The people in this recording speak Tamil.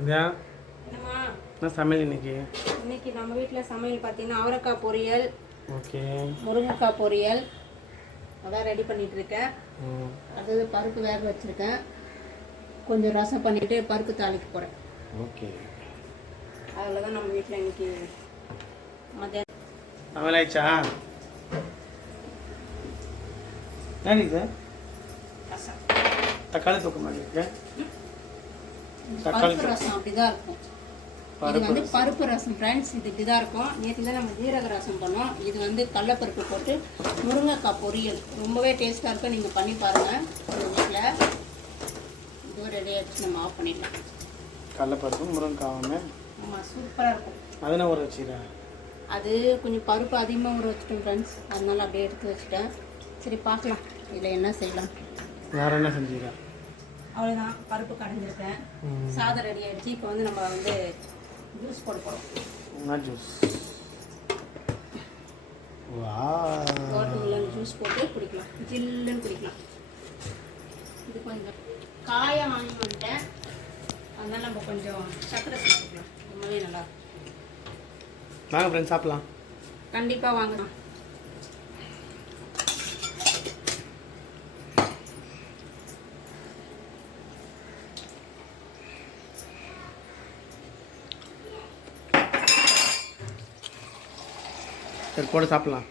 சந்தியா என்னம்மா என்ன சமையல் இன்னைக்கு? இன்னைக்கு நம்ம வீட்டில் சமையல் பார்த்தீங்கன்னா அவரைக்காய் பொரியல், ஓகே, முருங்கைக்காய் பொரியல் அதான் ரெடி பண்ணிட்டு இருக்கேன். அது பருப்பு வேக வச்சிருக்கேன். கொஞ்சம் ரசம் பண்ணிட்டு பருப்பு தாளிக்க போகிறேன். ஓகே, அவ்வளோதான் நம்ம வீட்டில் இன்னைக்கு மத்தியானம் சமையல் ஆயிடுச்சா? என்ன சார் ரசம், தக்காளி தொக்கு மாதிரி இருக்கு. தக்காளி பருப்பு ரசம் அப்படிதான் இருக்கும். இது வந்து பருப்பு ரசம் ஃப்ரெண்ட்ஸ், இது இப்படி தான் இருக்கும். நேற்று தான் நம்ம ஜீரக ரசம் பண்ணோம். இது வந்து கடலப்பருப்பு போட்டு முருங்கைக்காய் பொரியல் ரொம்பவே டேஸ்ட்டாக இருக்கும். நீங்கள் பண்ணி பாருங்கள் உங்கள் வீட்டில். இதுவும் ரெடி ஆகிடுச்சு, நம்ம ஆஃப் பண்ணிடலாம். கடலப்பருப்பு முருங்கைக்காவாமே. ஆமாம், சூப்பராக இருக்கும். அதனை ஊற வச்சுக்கிறேன். அது கொஞ்சம் பருப்பு அதிகமாக ஊற வச்சுட்டோம் ஃப்ரெண்ட்ஸ், அதனால அப்படியே எடுத்து வச்சுட்டேன். சரி பார்க்கலாம் இதில் என்ன செய்யலாம். வேறு என்ன செஞ்சுக்கிறேன்? அவ்வளோதான், பருப்பு கடைஞ்சிருக்கேன். சாதம் ரெடி ஆகிடுச்சு. இப்போ வந்து நம்ம வந்து ஜூஸ் போட போகிறோம். என்ன ஜூஸ்? வாட்டர் ஜூஸ் போட்டு குடிக்கலாம், ஜில்லுன்னு குடிக்கலாம். இது கொஞ்சம் காயம் வாங்கி வந்துட்டேன், அதனால நம்ம கொஞ்சம் சக்கரை சேர்த்துக்கலாம். ரொம்பவே நல்லா இருக்கும். வாங்க ஃப்ரெண்ட்ஸ் சாப்பிட்லாம். கண்டிப்பாக வாங்கலாம். சரி போட்டு சாப்பிட்லாம்.